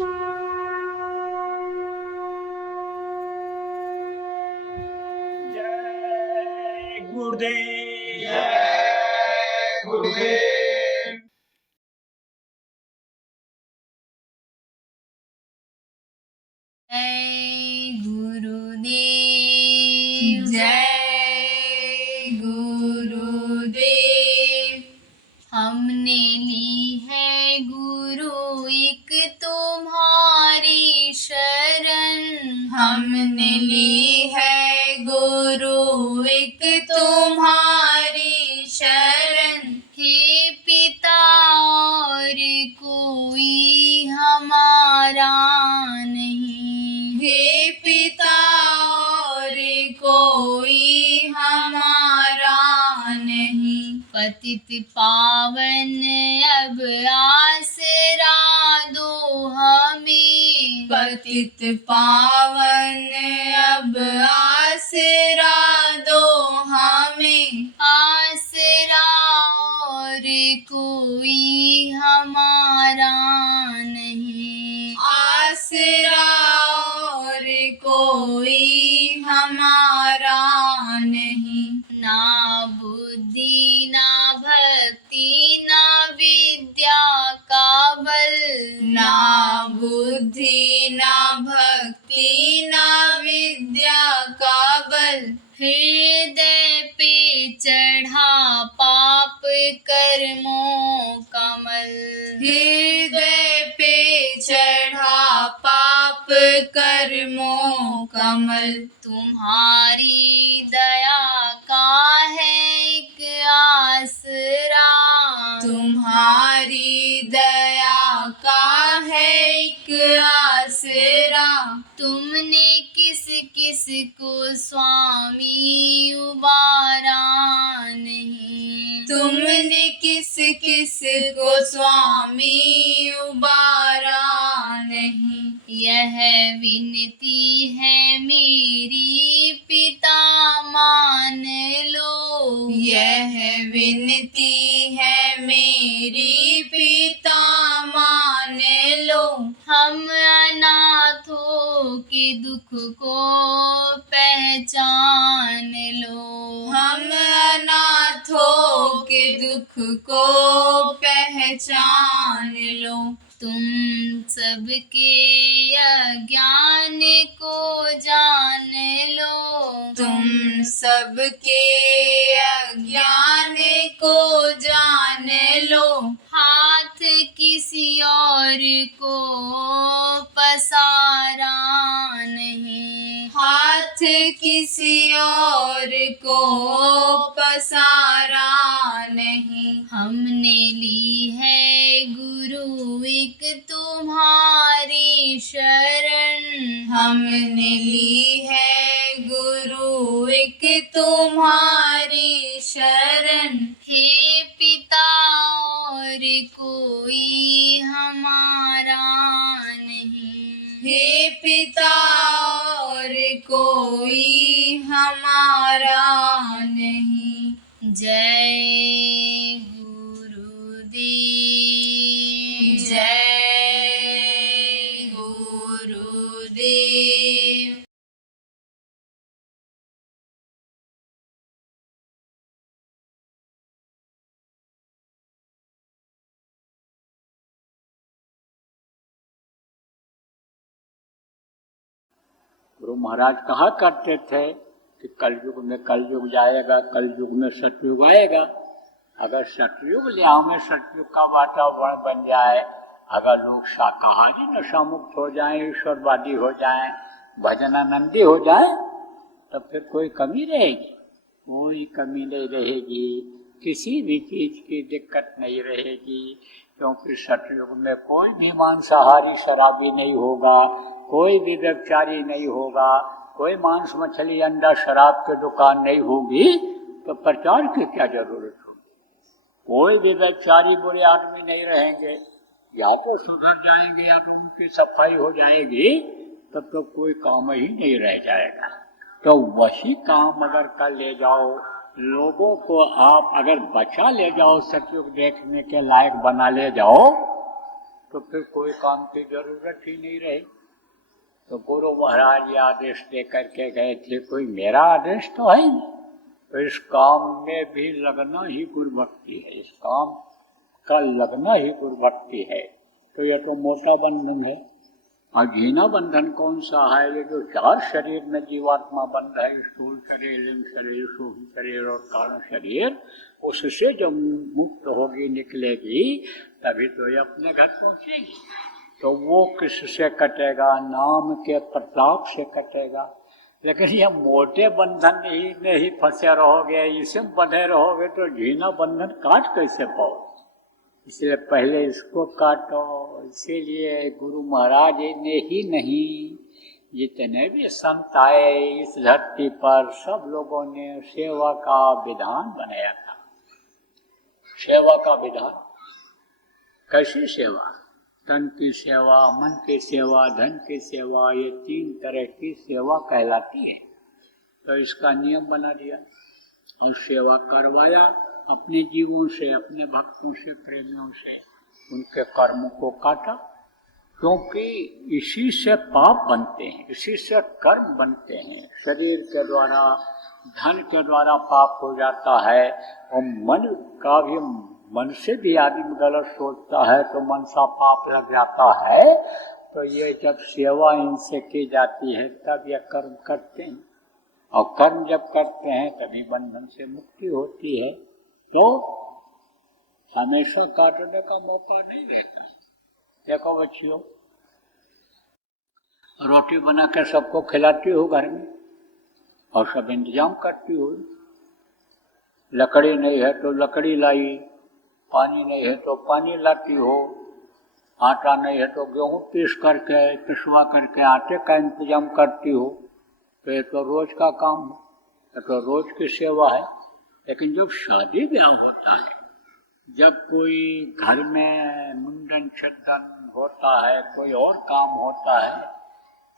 जय गुरुदेव। जय गुरुदेव। जय गुरुदेव। जय गुरुदेव। हमने ली है गुरु एक तुम्हारी शरण। हमने ली है गुरु एक तुम्हारी शरण। हे पिता और कोई हमारा नहीं। हे पिता और कोई हमारा नहीं। पतित पावन अब आसरा दो हमें। पतित पावन अब आसरा दो हमें। आसरा और कोई हमारा नहीं। आसरा और कोई हमारा नहीं। ना बुद्धि ना भक्ति ना विद्या का बल। ना बुद्धि ना भक्ति ना विद्या का बल। हृदय पे चढ़ा पाप कर्मों कमल। हृदय पे चढ़ा पाप कर्मों कमल। तुम्हारी दया का है एक आसरा। तुम्हारी दया का है एक आसरा। तुमने किस किस को स्वामी उबारा नहीं। तुमने किस किस को स्वामी उबारा नहीं। यह विनती है मेरी पिता मान लो। यह विनती है मेरी पिता मान लो। हम अनाथों के दुख को पहचान लो। हम अनाथों के दुख को पहचान लो। तुम सबके अज्ञान को जान लो। तुम सबके अज्ञान को जान लो। हाथ किसी और को पसारा नहीं। हाथ किसी और को पसारा नहीं। हमने ली है गुरु एक तुम्हारी शरण। हमने ली है गुरु एक तुम्हारी शरण। हे पिता और कोई हमारा नहीं। हे पिता और कोई हमारा नहीं। जय गुरुदेव। जय गुरुदेव। गुरु महाराज कहा करते थे कि कलयुग में कलयुग जाएगा, कलयुग में सतयुग आएगा। अगर सतयुग लिया में सतयुग का वातावरण बन जाए, अगर लोग शाकाहारी नशा मुक्त हो जाएं, ईश्वरवादी हो जाएं, भजनानंदी हो जाएं, तब फिर कोई कमी रहेगी? कोई कमी नहीं रहेगी। किसी भी चीज की दिक्कत नहीं रहेगी, क्योंकि सतयुग में कोई भी मांसाहारी शराबी नहीं होगा, कोई भी व्यभिचारी नहीं होगा, कोई मांस मछली अंडा शराब की दुकान नहीं होगी, तो प्रचार की क्या जरूरत होगी? कोई भी व्यभिचारी बुरे आदमी नहीं रहेंगे, या तो सुधर जाएंगे या तो उनकी सफाई हो जाएगी, तब तो कोई काम ही नहीं रह जाएगा। तो वही काम अगर कर ले जाओ, लोगों को आप अगर बचा ले जाओ, सतयुग देखने के लायक बना ले जाओ, तो फिर कोई काम की जरूरत ही नहीं रही। तो गुरु महाराज ये आदेश दे करके गए थे, कोई मेरा आदेश तो है नहीं, तो इस काम में भी लगना ही गुरु भक्ति है, इस काम का लगना ही गुरु भक्ति है। तो यह तो मोटा बंधन है। और घीना बंधन कौन सा है? ये जो चार शरीर में जीवात्मा बंध है, स्थूल शरीर, लिंग शरीर, सूक्ष्म शरीर और कारण शरीर, उससे जब मुक्त होगी, निकलेगी, तभी तो ये अपने घर पहुंचेगी। तो वो किससे कटेगा? नाम के प्रताप से कटेगा। लेकिन ये मोटे बंधन ही में ही फंसे रहोगे, इसे बंधे रहोगे, तो घीना बंधन काट कैसे पाओ? इसलिए पहले इसको काटो। इसीलिए गुरु महाराज ने ही नहीं, जितने भी संत आए इस धरती पर, सब लोगों ने सेवा का विधान बनाया था। सेवा का विधान कैसी सेवा? तन की सेवा, मन की सेवा, धन की सेवा, ये तीन तरह की सेवा कहलाती है। तो इसका नियम बना दिया और सेवा करवाया अपने जीवों से, अपने भक्तों से, प्रेमियों से। उनके कर्मों को काटा, क्योंकि इसी से पाप बनते हैं, इसी से कर्म बनते हैं। शरीर के द्वारा, धन के द्वारा पाप हो जाता है, और मन का भी, मन से भी आदमी गलत सोचता है तो मन सा पाप लग जाता है। तो ये जब सेवा इनसे की जाती है तब ये कर्म करते हैं, और कर्म जब करते हैं तभी बंधन से मुक्ति होती है। तो हमेशा काटने का मौका नहीं देता। देखो बच्चियों, रोटी बना कर सबको खिलाती हो घर में, और सब इंतजाम करती हो। लकड़ी नहीं है तो लकड़ी लाई, पानी नहीं है तो पानी लाती हो, आटा नहीं है तो गेहूं पिसवा करके आटे का इंतजाम करती हो। तो ये तो रोज का काम है, ये तो रोज की सेवा है। लेकिन जब शादी ब्याह होता है, जब कोई घर में मुंडन छेदन होता है, कोई और काम होता है,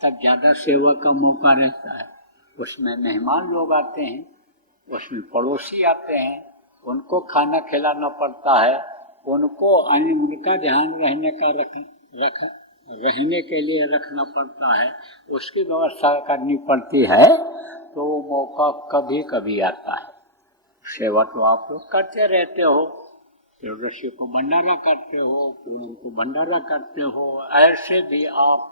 तब ज़्यादा सेवा का मौका रहता है। उसमें मेहमान लोग आते हैं, उसमें पड़ोसी आते हैं, उनको खाना खिलाना पड़ता है, उनको उनका ध्यान रहने के लिए रखना पड़ता है, उसकी व्यवस्था करनी पड़ती है। तो वो मौका कभी कभी आता है। सेवा तो आप लोग करते रहते हो, त्रयोदशी को भंडारा करते हो, पूर्णिमा को भंडारा करते हो, ऐसे भी आप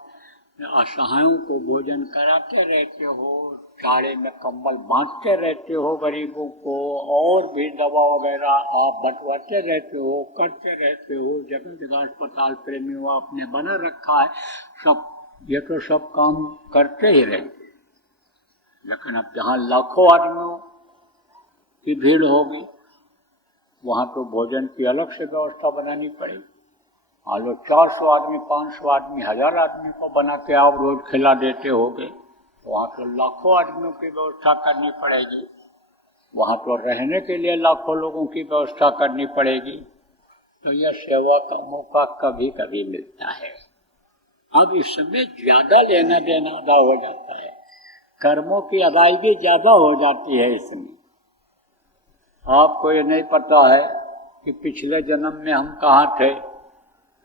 असहायों को भोजन कराते रहते हो, चारे में कंबल बांटते रहते हो गरीबों को, और भी दवा वगैरह आप बंटवाते रहते हो, करते रहते हो। जगह जगह अस्पताल प्रेमियों आपने बना रखा है, सब ये तो सब काम करते ही रहते। लेकिन अब जहाँ लाखों आदमियों की भीड़ होगी, वहाँ तो भोजन की अलग से व्यवस्था बनानी पड़ेगी। मान लो 400 आदमी, 500 आदमी, 1000 आदमी को बना के आप रोज खिला देते होगे, तो वहाँ तो लाखों आदमियों की व्यवस्था करनी पड़ेगी। वहाँ तो रहने के लिए लाखों लोगों की व्यवस्था करनी पड़ेगी। तो यह सेवा का मौका कभी कभी मिलता है। अब इसमें ज्यादा लेना देना अदा हो जाता है, कर्मों की अदायगी ज्यादा हो जाती है इसमें। आपको ये नहीं पता है कि पिछले जन्म में हम कहाँ थे,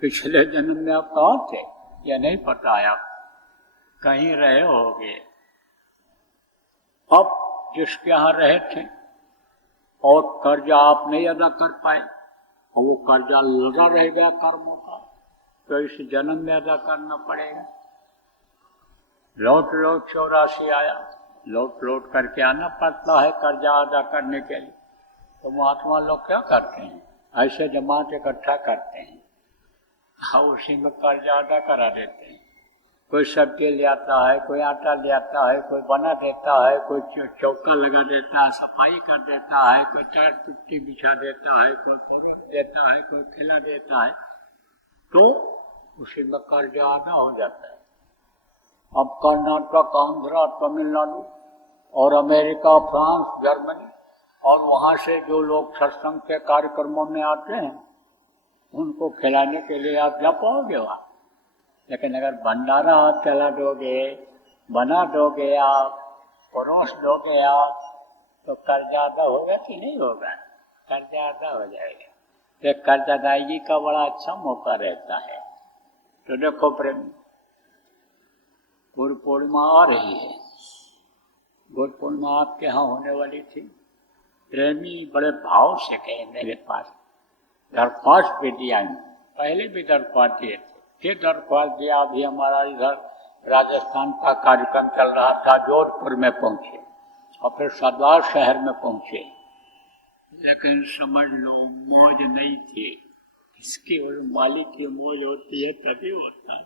पिछले जन्म में आप कहाँ थे, यह नहीं पता है। आप कहीं रहे होगे। अब जिसके यहाँ रहे थे और कर्जा आप नहीं अदा कर पाए, और वो कर्जा लगा रह गया कर्मों का, तो इस जन्म में अदा करना पड़ेगा। लौट लौट 84 आया, लौट लौट करके आना पड़ता है कर्जा अदा करने के लिए। तो महात्मा लोग क्या करते हैं, ऐसे जमात इकट्ठा करते हैं, हाँ उसी में कर्जा अदा करा देते हैं। कोई सब्जी ले आता है, कोई आटा ले आता है, कोई बना देता है, कोई चौका लगा देता है, सफाई कर देता है, कोई टाट पुट्टी बिछा देता है, कोई परोस देता है, कोई खिला देता है। तो उसी में कर्जा अदा हो जाता है। अब कर्नाटक, आंध्र, तमिलनाडु और अमेरिका, फ्रांस, जर्मनी और वहाँ से जो लोग सत्संग के कार्यक्रमों में आते हैं, उनको खिलाने के लिए आप जा पाओगे वहाँ। लेकिन अगर भंडारा आप चला दोगे, बना दोगे आप, परोस दोगे आप, तो कर्जा अदा होगा कि नहीं होगा? कर्जा अदा हो जाएगा। तो कर्ज अदायगी का बड़ा अच्छा मौका रहता है। तो देखो प्रेम, गुरु पूर्णिमा आ रही है। गुरु पूर्णिमा आपके यहाँ होने वाली थी। प्रेमी बड़े भाव से कहे मेरे पास दरख्वास्त भी दिया, पहले भी दरख्वास्त दिए थे, फिर दरख्वास्त दिया। अभी हमारा इधर राजस्थान का कार्यक्रम चल रहा था, जोधपुर में पहुंचे और फिर सरदार शहर में पहुंचे, लेकिन समझ लो मौज नहीं थी। इसकी और मालिक की मौज होती है तभी होता है,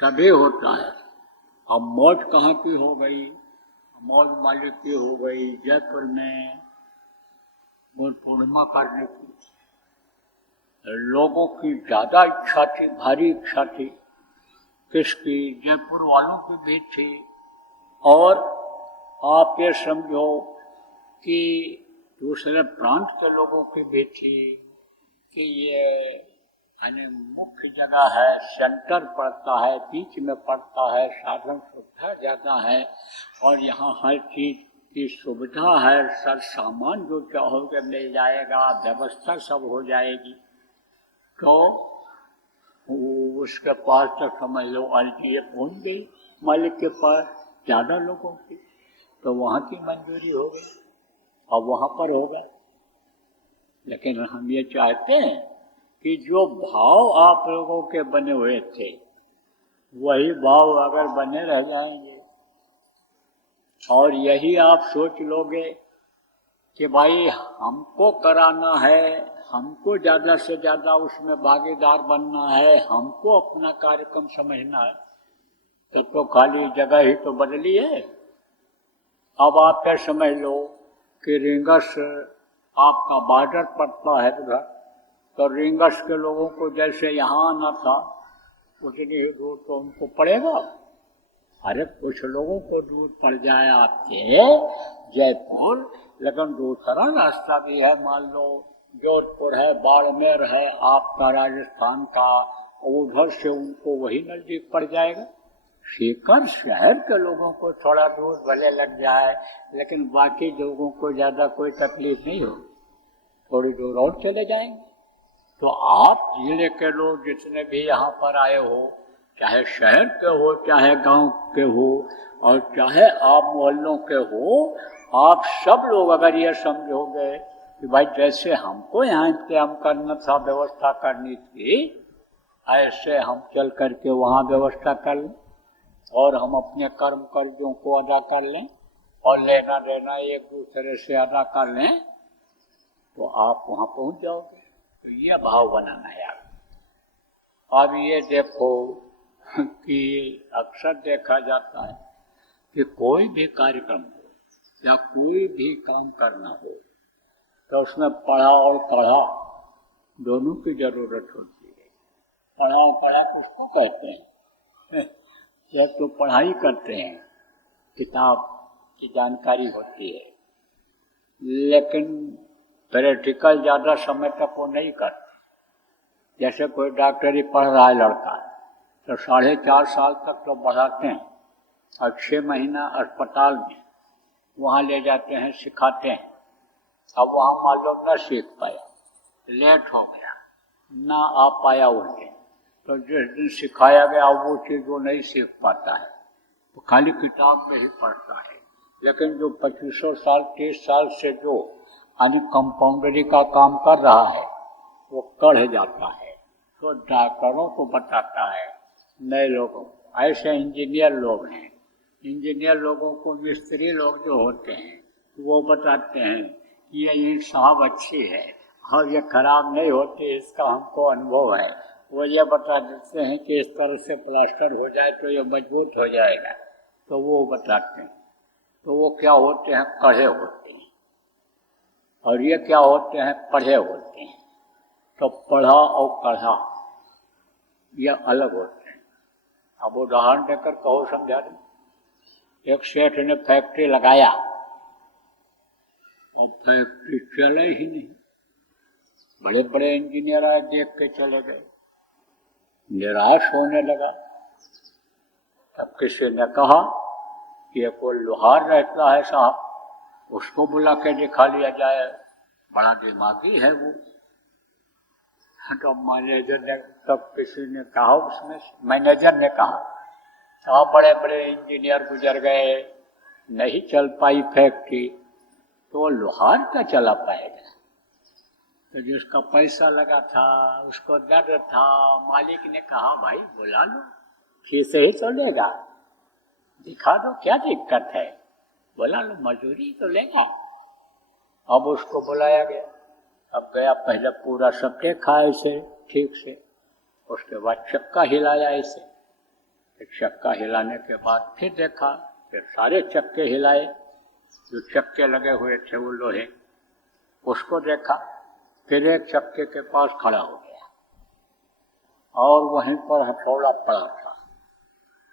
तभी होता है। अब मौज कहाँ की हो गई? मौज मालिक की हो गई जयपुर में गुरु पूर्णिमा करने की। लोगों की ज्यादा इच्छा थी, भारी इच्छा थी। किसकी? जयपुर वालों की भी थी। और आप ये समझो कि दूसरे प्रांत के लोगों की भी थी कि ये मुख्य जगह है, सेंटर पड़ता है, बीच में पड़ता है, साधन सुविधा ज़्यादा है और यहाँ हर चीज़ की सुविधा है। सर सामान जो चाहोगे मिल जाएगा, व्यवस्था सब हो जाएगी। तो उसके पास तक समझ लो अर्जी ये पहुँच गई मालिक के पास, ज़्यादा लोगों की, तो वहाँ की मंजूरी हो गई और वहाँ पर होगा। लेकिन हम ये चाहते हैं कि जो भाव आप लोगों के बने हुए थे वही भाव अगर बने रह जाएंगे और यही आप सोच लोगे कि भाई हमको कराना है, हमको ज़्यादा से ज़्यादा उसमें भागीदार बनना है, हमको अपना कार्यक्रम समझना है, तो खाली जगह ही तो बदली है। अब आप क्या समझ लो कि रिंगस आपका बॉर्डर पड़ता है उधर, तो रिंगस के लोगों को जैसे यहाँ आना था उतनी ही दूर तो उनको पड़ेगा। अरे कुछ लोगों को दूर पड़ जाए आपके जयपुर, लेकिन दूसरा रास्ता भी है। मान लो जोधपुर है, बाड़मेर है आपका राजस्थान का, उधर से उनको वही नजदीक पड़ जाएगा। सीकर शहर के लोगों को थोड़ा दूर भले लग जाए, लेकिन बाकी लोगों को ज़्यादा कोई तकलीफ नहीं हो, थोड़ी दूर और चले जाएंगे। तो आप जिले के लोग जितने भी यहाँ पर आए हो, चाहे शहर के हो, चाहे गांव के हो और चाहे आप मोहल्लों के हो, आप सब लोग अगर ये समझोगे कि भाई जैसे हमको यहाँ इंतजाम करना था, व्यवस्था करनी थी, ऐसे हम चल करके वहाँ व्यवस्था कर लें और हम अपने कर्म कर्जों को अदा कर लें और लेना देना एक दूसरे से अदा कर लें, तो आप वहाँ पहुँच जाओगे। तो ये भाव बनाना है आप। अब ये देखो कि अक्सर देखा जाता है कि कोई भी कार्यक्रम हो या कोई भी काम करना हो तो उसमें पढ़ा और कढ़ा दोनों की जरूरत होती है। पढ़ा और कढ़ा किसको कहते हैं? जब तो पढ़ाई करते हैं, किताब की जानकारी होती है, लेकिन प्रैक्टिकल ज़्यादा समय तक वो नहीं करते। जैसे कोई डॉक्टरी पढ़ रहा है लड़का, तो 4.5 साल तक तो बढ़ाते हैं और 6 महीना अस्पताल में वहाँ ले जाते हैं, सिखाते हैं। अब वहाँ मान लो न सीख पाया, लेट हो गया, ना आ पाया उस दिन, तो जिस दिन सिखाया गया वो चीज़ वो नहीं सीख पाता है, तो खाली किताब में ही पढ़ता है। लेकिन जो 25 साल 30 साल से जो यानी कंपाउंडरी का काम कर रहा है वो कढ़ जाता है, तो डॉक्टरों को बताता है, नए लोगों को। ऐसे इंजीनियर लोग हैं, इंजीनियर लोगों को मिस्त्री लोग जो होते हैं वो बताते हैं कि ये ईंट साहब अच्छी है और ये खराब नहीं होती, इसका हमको अनुभव है। वो ये बता देते हैं कि इस तरह से प्लास्टर हो जाए तो ये मजबूत हो जाएगा, तो वो बताते हैं। तो वो क्या होते हैं? कढ़े होते हैं। और ये क्या होते हैं? पढ़े होते हैं। तो पढ़ा और कढ़ा ये अलग होते हैं। अब उदाहरण देकर कहो समझा दें। एक सेठ ने फैक्ट्री लगाया और फैक्ट्री चले ही नहीं। बड़े बड़े इंजीनियर आए, देख के चले गए, निराश होने लगा। तब किसी ने कहा कि ये कोई लोहार रहता है साहब, उसको बुला के दिखा लिया जाए, बड़ा दिमागी है वो। तो मैनेजर ने तब किसी ने कहा, उसमें मैनेजर ने कहा, हाँ बड़े बड़े इंजीनियर गुजर गए, नहीं चल पाई फैक्ट्री, तो वो लोहार का चला पाएगा। तो जिसका पैसा लगा था उसको डर था, मालिक ने कहा भाई बुला लो, फीस ही तो लेगा, दिखा दो क्या दिक्कत है, बुला लो, मजदूरी तो लेगा। अब उसको बुलाया गया, अब गया, पहले पूरा सब देखा ऐसे ठीक से, उसके बाद चक्का हिलाया ऐसे, फिर चक्का हिलाने के बाद फिर देखा, फिर सारे चक्के हिलाए, जो चक्के लगे हुए थे वो लोहे, उसको देखा, फिर एक चक्के के पास खड़ा हो गया और वहीं पर हथौड़ा पड़ा था,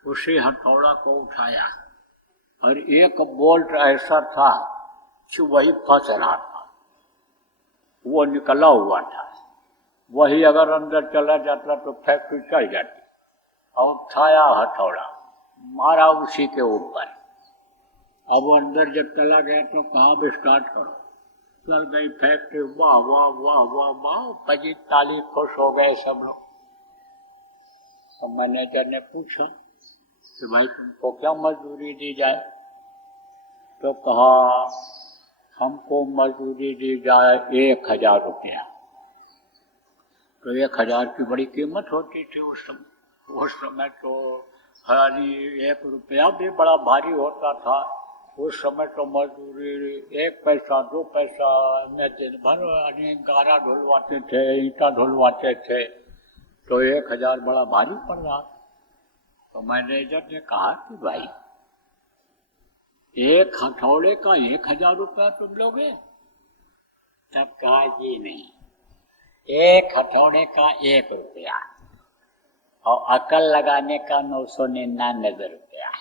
उसी हथौड़ा को उठाया और एक बोल्ट ऐसा था कि वही फंस रहा था, वो निकला हुआ था, वही अगर अंदर चला जाता तो फैक्ट्री चल जाती, और उठाया हथौड़ा मारा उसी के ऊपर। अब अंदर जब चला गया तो कहा भी स्टार्ट करो, चल गई फैक्ट्री, वाह वाह वाह वाह वाह, बजी ताली, खुश हो गए सब लोग। तो मैनेजर ने पूछा कि भाई तुमको क्या मजदूरी दी जाए, तो कहा हमको मजदूरी दी जाए 1000 रुपया। तो 1000 की बड़ी कीमत होती थी उस समय तो हालांकि 1 रुपया भी बड़ा भारी होता था उस समय। तो मजदूरी 1 पैसा 2 पैसा में दिन भर गारा ढुलवाते थे, ईंटा ढुलवाते थे, तो 1000 बड़ा भारी पड़ रहा। तो मैनेजर ने कहा कि भाई एक हथौड़े का 1000 रुपया तुम लोगे? तब कहा जी नहीं, एक हथौड़े का 1 रुपया और अकल लगाने का 999 रुपया।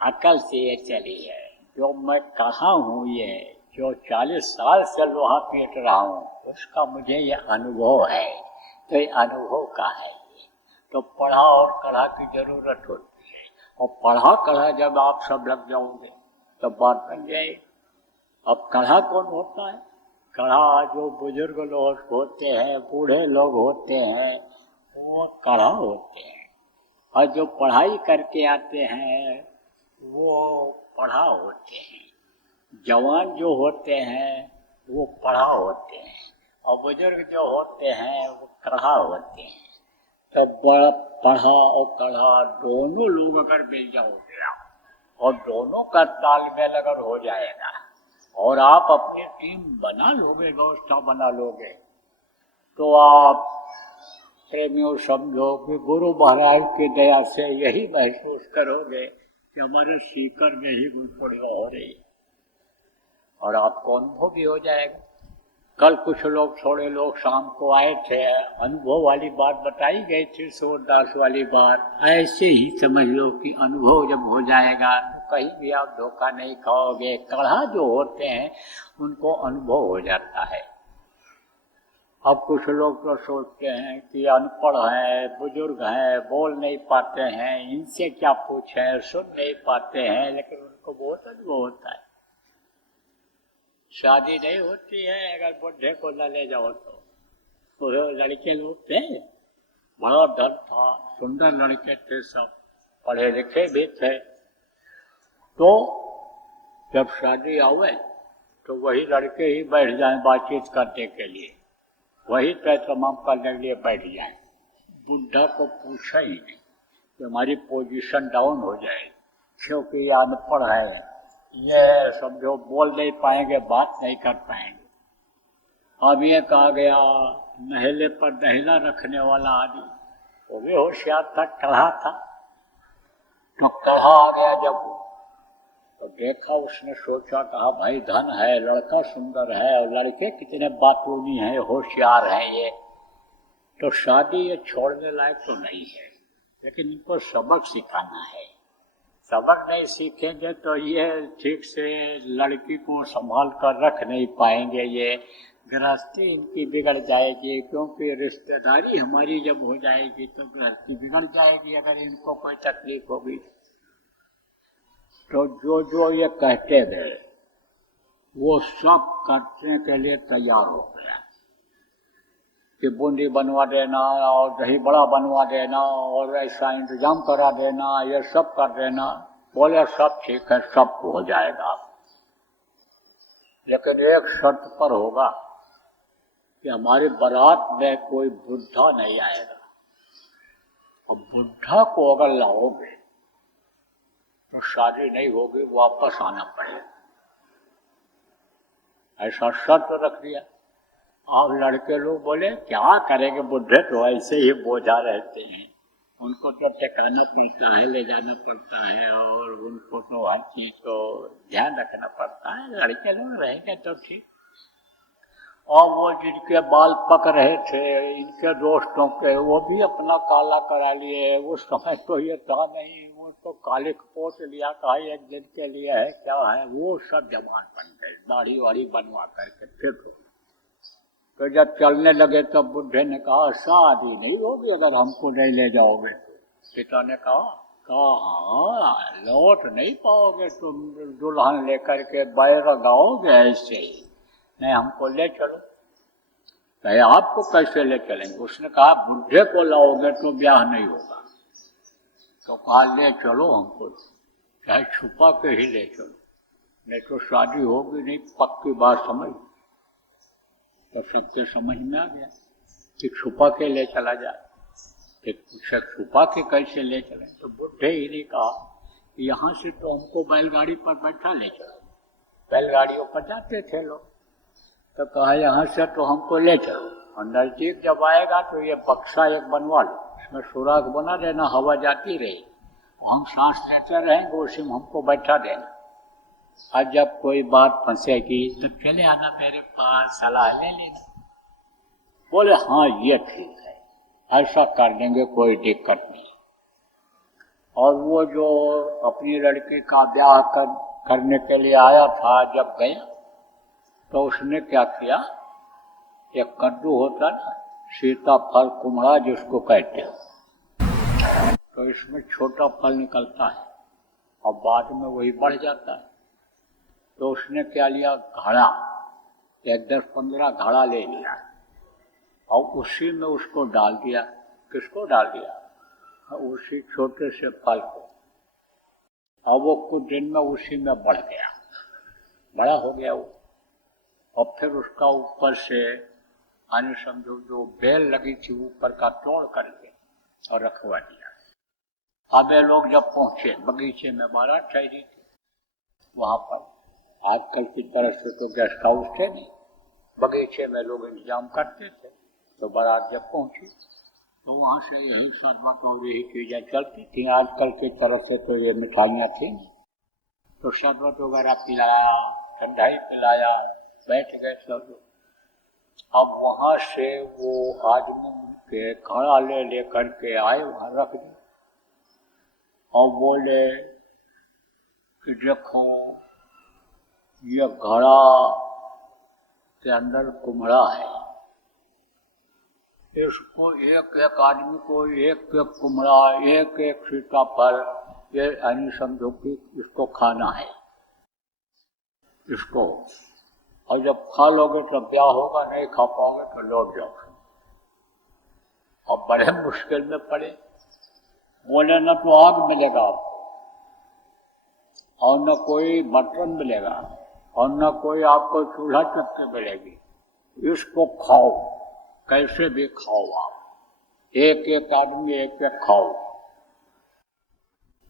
अकल से ये चली है, जो मैं कहा हूँ, ये जो 40 साल से लोहा पीट रहा हूँ उसका मुझे ये अनुभव है, तो ये अनुभव का है। ये तो पढ़ा और कढ़ा की जरूरत होती है, और पढ़ा कढ़ा जब आप सब लग जाओगे तो बात बन जाएगी। अब कढ़ा कौन होता है? कढ़ा जो बुजुर्ग लोग होते हैं, बूढ़े लोग होते हैं, वो कढ़ा होते हैं, और जो पढ़ाई करके आते हैं वो पढ़ा होते हैं। जवान जो होते हैं वो पढ़ा होते हैं, और बुजुर्ग जो होते हैं वो कढ़ा होते हैं। तो बड़ा पढ़ा और कढ़ा दोनों लोग अगर मिल जाओगे और दोनों का तालमेल अगर हो जाएगा और आप अपनी टीम बना लोगे, व्यवस्था बना लोगे, तो आप प्रेमियों समझो कि गुरु महाराज की दया से यही महसूस करोगे कि हमारे सीकर में ही गुलपड़िया हो रही, और आपको अनुभव भी हो जाएगा। कल कुछ लोग, थोड़े लोग शाम को आए थे, अनुभव वाली बात बताई गई थी, सूरदास वाली बात। ऐसे ही समझ लो कि अनुभव जब हो जाएगा तो कहीं भी आप धोखा नहीं खाओगे। कढ़ा जो होते हैं उनको अनुभव हो जाता है। अब कुछ लोग तो सोचते हैं कि अनपढ़ हैं, बुजुर्ग हैं, बोल नहीं पाते हैं, इनसे क्या पूछें, सुन नहीं पाते हैं, लेकिन उनको बहुत अनुभव होता है। शादी नहीं होती है अगर बुढ़े को न ले जाओ तो लड़के लोग थे, बड़ा डर था, सुंदर लड़के थे, सब पढ़े लिखे भी थे। तो जब शादी आवे तो वही लड़के ही बैठ जाएं बातचीत करने के लिए, वही तय तमाम करने के लिए बैठ जाए। बुढ़ा को पूछा ही नहीं कि हमारी पोजीशन डाउन हो जाएगी, क्योंकि ये अनपढ़ है, ये समझो बोल नहीं पाएंगे, बात नहीं कर पाएंगे। अब ये कहा गया नहेले पर दहिला रखने वाला आदमी, वो भी होशियार था, कढ़ा था। तो कढ़ा आ गया जब तो देखा, उसने सोचा, कहा भाई धन है, लड़का सुंदर है और लड़के कितने बातूनी हैं, होशियार हैं ये, तो शादी ये छोड़ने लायक तो नहीं है, लेकिन इनको सबक सिखाना है। सबक नहीं सीखेंगे तो ये ठीक से लड़की को संभाल कर रख नहीं पाएंगे, ये गृहस्थी इनकी बिगड़ जाएगी, क्योंकि रिश्तेदारी हमारी जब हो जाएगी तो गृहस्थी बिगड़ जाएगी अगर इनको कोई तकलीफ होगी। तो जो जो ये कहते थे वो सब करने के लिए तैयार हो गया। कि बूंदी बनवा देना और दही बड़ा बनवा देना और ऐसा इंतजाम करा देना, ये सब कर देना। बोले सब ठीक है, सब हो जाएगा, लेकिन एक शर्त पर होगा कि हमारी बारात में कोई बुढ़ा नहीं आएगा। और बुढ़ा को अगर लाओगे तो शादी नहीं होगी, वापस आना पड़ेगा। ऐसा शर्त रख दिया। अब लड़के लोग बोले क्या करेंगे, बुढ़े तो ऐसे ही बोझा रहते हैं, उनको तो टिकाना पड़ता है, ले जाना पड़ता है और उनको तो हर चीज को ध्यान रखना पड़ता है। लड़के लोग रहेंगे तो ठीक। और वो जिनके बाल पक रहे थे इनके दोस्तों के, वो भी अपना काला करा लिए। उस समय तो ये था नहीं, वो तो काले पोत लिया, कहा एक दिन के लिए है क्या है, वो सब जवान बन गए, दाढ़ी वाड़ी बनवा करके फिर। तो जब चलने लगे तब बुढ़े ने कहा शादी नहीं होगी अगर हमको नहीं ले जाओगे। पिता ने कहा हाँ, लौट नहीं पाओगे तुम दुल्हन लेकर के, बैर गाओगे ऐसे ही, नहीं हमको ले चलो। कहे आपको कैसे ले चलेंगे? उसने कहा बुढ़े को लाओगे तो ब्याह नहीं होगा। तो कहा ले चलो हमको, चाहे छुपा के ही ले चलो, नहीं तो शादी होगी नहीं, पक्की बात समझ। तो सबके समझ में आ गया कि छुपा के ले चला जाए। फिर पूछा छुपा के कैसे ले चले? तो बुढ़े ही ने कहा यहाँ से तो हमको बैलगाड़ी पर बैठा ले चलो, बैलगाड़ियों पर जाते थे लोग। तो कहा यहाँ से तो हमको ले चलो, और नजदीक जब आएगा तो ये बक्सा एक बनवा लो, इसमें सुराख बना देना, हवा जाती रही, तो हम सांस लेते रहेंगे, उसी में हमको बैठा देना। आज जब कोई बात फंसेगी तो चले आना मेरे पास, सलाह ले लेना। बोले हाँ ये ठीक है, ऐसा कर देंगे, कोई दिक्कत नहीं। और वो जो अपनी लड़की का ब्याह करने के लिए आया था, जब गया तो उसने क्या किया, एक कद्दू होता ना, सीताफल कुमड़ा जिसको कहते हैं, तो इसमें छोटा फल निकलता है और बाद में वही बढ़ जाता है। तो उसने क्या लिया, घड़ा, एक 10-15 घड़ा ले लिया और उसी में उसको डाल दिया। किसको डाल दिया? उसी छोटे से फल को। और वो कुछ दिन में उसी में बढ़ गया, बड़ा हो गया वो। और फिर उसका ऊपर से आने समझो जो बेल लगी थी ऊपर का तोड़ करके और रखवा दिया। अब ये लोग जब पहुंचे बगीचे में, बारात ठहरी थी वहां पर, आजकल की तरह से तो गेस्ट हाउस थे नहीं, बगीचे में लोग इंतजाम करते थे। तो बारात जब पहुंची तो वहाँ से यही शरबत और यही चीज़ें चलती थी, आजकल की तरह से तो ये मिठाइयाँ थी नहीं। तो शरबत वगैरह पिलाया, ठंडाई पिलाया, बैठ गए सब लोग। अब वहाँ से वो आदमी के घड़ा ले करके आए, वहाँ रख दिए और बोले कि देखो ये घड़ा के अंदर कुम्हड़ा है, इसको एक एक आदमी को एक एक कुम्हड़ा, एक एक सीताफल, ये यानी समझो कि इसको खाना है इसको। और जब खा लोगे तो ब्याह होगा, नहीं खा पाओगे तो लौट जाओ। अब बड़े मुश्किल में पड़े। बोले न तो आग मिलेगा आपको, और न कोई बर्तन मिलेगा, और न कोई आपको चूल्हा चक्के मिलेगी, इसको खाओ, कैसे भी खाओ आप, एक एक आदमी एक एक खाओ।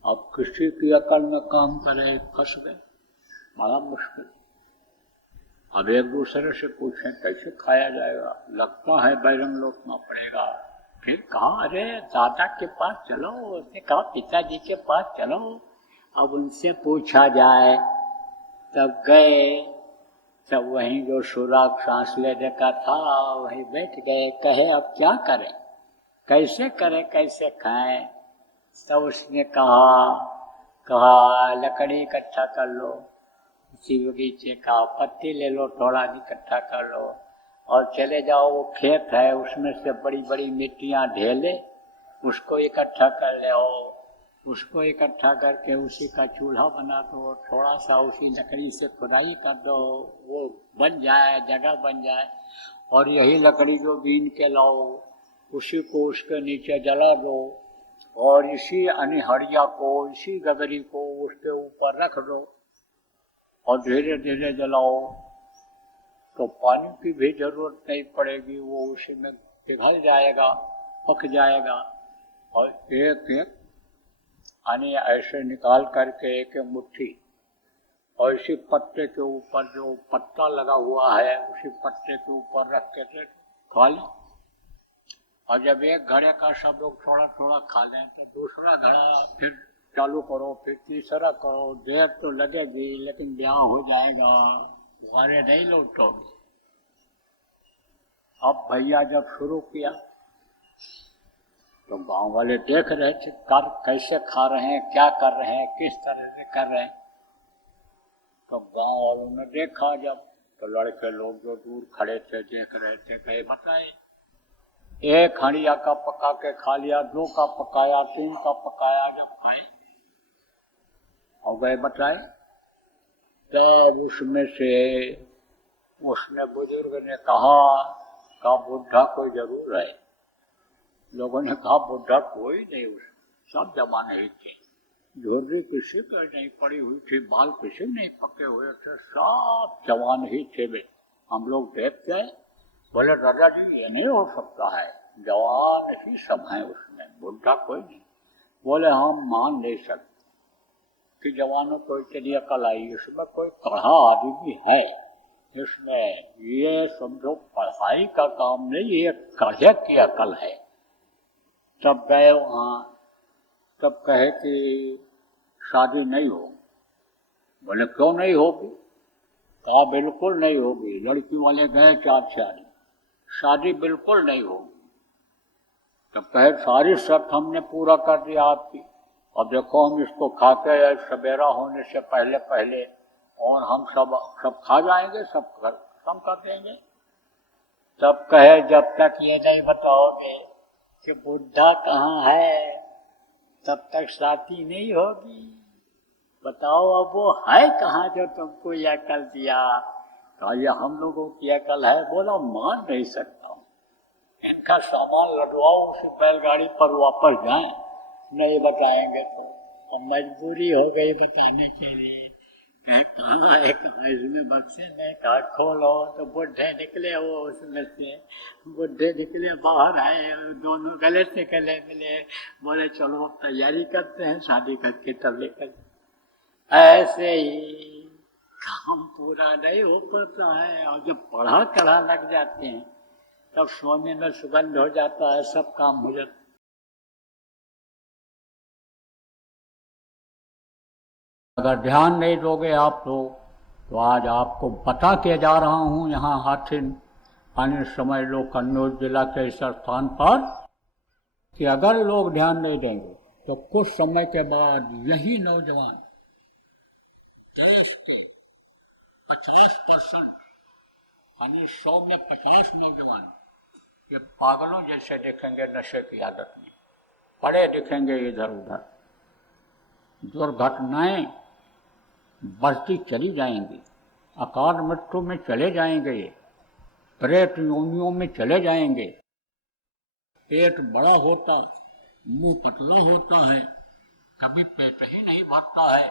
अब किसी की अकल में काम करे, फंस गए, बड़ा मुश्किल। अब एक दूसरे से पूछें कैसे खाया जाएगा, लगता है बैरंग लौटना पड़ेगा। फिर कहा अरे दादा के पास चलो, उसने कहा पिताजी के पास चलो, अब उनसे पूछा जाए। तब गए, तब वहीं जो सुराख सांस लेने का था वहीं बैठ गए। कहे अब क्या करें, कैसे करें, कैसे खाएं? तब उसने कहा लकड़ी इकट्ठा कर लो, उसी बगीचे का पत्ती ले लो, थोड़ा इकट्ठा कर लो और चले जाओ, वो खेत है उसमें से बड़ी बड़ी मिट्टियाँ ढेले, उसको इकट्ठा कर ले, उसको इकट्ठा करके उसी का चूल्हा बना दो, थोड़ा सा उसी लकड़ी से खुदाई कर दो, वो बन जाए, जगह बन जाए, और यही लकड़ी जो बीन के लाओ उसी को उसके नीचे जला दो और इसी अनिहरिया को, इसी गगरी को उसके ऊपर रख दो और धीरे धीरे जलाओ, तो पानी की भी जरूरत नहीं पड़ेगी, वो उसी में पिघल जाएगा, पक जाएगा। और एक एक यानी ऐसे निकाल करके एक एक मुट्ठी और इसी पत्ते के ऊपर जो पत्ता लगा हुआ है उसी पत्ते के ऊपर रख के खा लें। और जब एक घड़े का सब लोग थोड़ा थोड़ा खा लें तो दूसरा घड़ा फिर चालू करो, फिर तीसरा करो। देर तो लगेगी लेकिन ब्याह हो जाएगा, तुम्हारे नहीं लौटोगे। अब भैया जब शुरू किया तो गांव वाले देख रहे थे कर कैसे खा रहे हैं, क्या कर रहे हैं, किस तरह से कर रहे हैं। तो गांव वालों ने देखा जब, तो लड़के लोग जो दूर खड़े थे देख रहे थे, कहे बताए एक हंडिया का पका के खा लिया, 2 का पकाया, 3 का पकाया, जब खाए और गए बताए तब उसमें से उसने बुजुर्ग ने कहा का बुढ़ा कोई जरूर है। लोगों ने कहा बुढ़ा कोई नहीं, उस सब जवान ही थे, झुर्री किसी पर नहीं पड़ी हुई थी, बाल किसी नहीं पके हुए थे, सब जवान ही थे। वे हम लोग देख गए, बोले दादा जी ये नहीं हो सकता है, जवान ही सब हैं उसमें, बुढ़ा कोई नहीं। बोले हम मान नहीं सकते कि जवानों को इतनी अकल आई, इसमें कोई कढ़ा आदमी है, इसमें ये समझो पढ़ाई का काम नहीं, ये कढ़े की अकल है। तब गए वहाँ, तब कहे कि शादी नहीं होगी। बोले क्यों नहीं होगी? कहा बिल्कुल नहीं होगी। लड़की वाले गए 4 शादी बिल्कुल नहीं होगी। तब कहे सारी शर्त हमने पूरा कर दिया आपकी, अब देखो हम इसको खा के सवेरा होने से पहले पहले और हम सब खा जाएंगे, सब खत्म कर देंगे। तब कहे जब तक ये नहीं बताओगे कि बुढ़ा कहाँ है तब तक शादी नहीं होगी। बताओ अब वो है कहाँ जो तुमको यह अकल दिया? कहा ये हम लोगों की अकल है। बोला मान नहीं सकता हूँ, इनका सामान लदवाओ, उसी बैलगाड़ी पर वापस जाएं, नहीं बताएंगे तो। अब मजबूरी हो गई बताने के लिए। कहाँ है कहाँ इसमें बक्से में, कहा खोलो तो बुढ़े निकले, वो उसमें से बुढ़े निकले बाहर आए, दोनों गले से गले मिले। बोले चलो अब तैयारी करते हैं, शादी करके तब लेकर। ऐसे ही काम पूरा नहीं हो पाता है, और जब पढ़ा कढ़ा लग जाते हैं तब सोने में सुगंध हो जाता है, सब काम हो जाता है। अगर ध्यान नहीं दोगे आप लोग तो आज आपको बता के जा रहा हूँ यहाँ हाथिन आने समय लो कन्नौज जिला के इस स्थान पर कि अगर लोग ध्यान नहीं देंगे तो कुछ समय के बाद यही नौजवान देश के 50% यानी 100 में 50 नौजवान ये पागलों जैसे दिखेंगे, नशे की आदत में पड़े दिखेंगे इधर उधर। दुर्घटनाएं बढ़ती चली जाएंगी, अकाल मृत्यु में चले जाएंगे, प्रेत योनियों में चले जाएंगे। पेट बड़ा होता, मुंह पतला होता है, कभी पेट ही नहीं भरता है,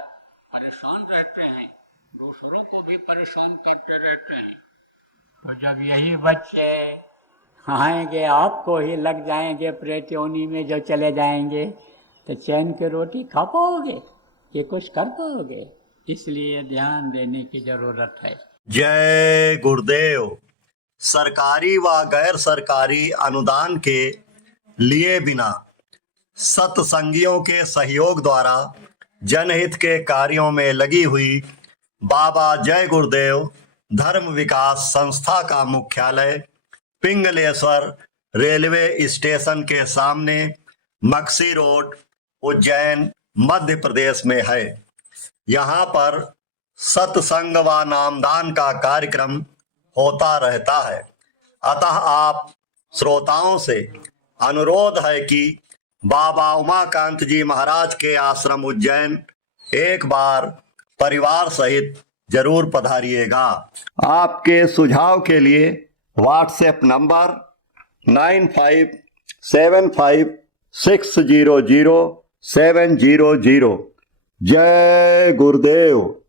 परेशान रहते हैं, दूसरों को भी परेशान करते रहते हैं। तो जब यही बच्चे आएंगे आपको ही लग जाएंगे प्रेत योनि में, जो चले जाएंगे तो चैन की रोटी खा पाओगे कि कुछ कर पाओगे? इसलिए ध्यान देने की जरूरत है। जय गुरुदेव। सरकारी व गैर सरकारी अनुदान के लिए बिना सत्संगियों के सहयोग द्वारा जनहित के कार्यों में लगी हुई बाबा जय गुरुदेव धर्म विकास संस्था का मुख्यालय पिंगलेश्वर रेलवे स्टेशन के सामने मक्सी रोड, उज्जैन, मध्य प्रदेश में है। यहाँ पर सत्संग व नामदान का कार्यक्रम होता रहता है। अतः आप श्रोताओं से अनुरोध है कि बाबा उमाकांत जी महाराज के आश्रम उज्जैन एक बार परिवार सहित जरूर पधारिएगा। आपके सुझाव के लिए व्हाट्सएप नंबर 9575600700। जय गुरुदेव।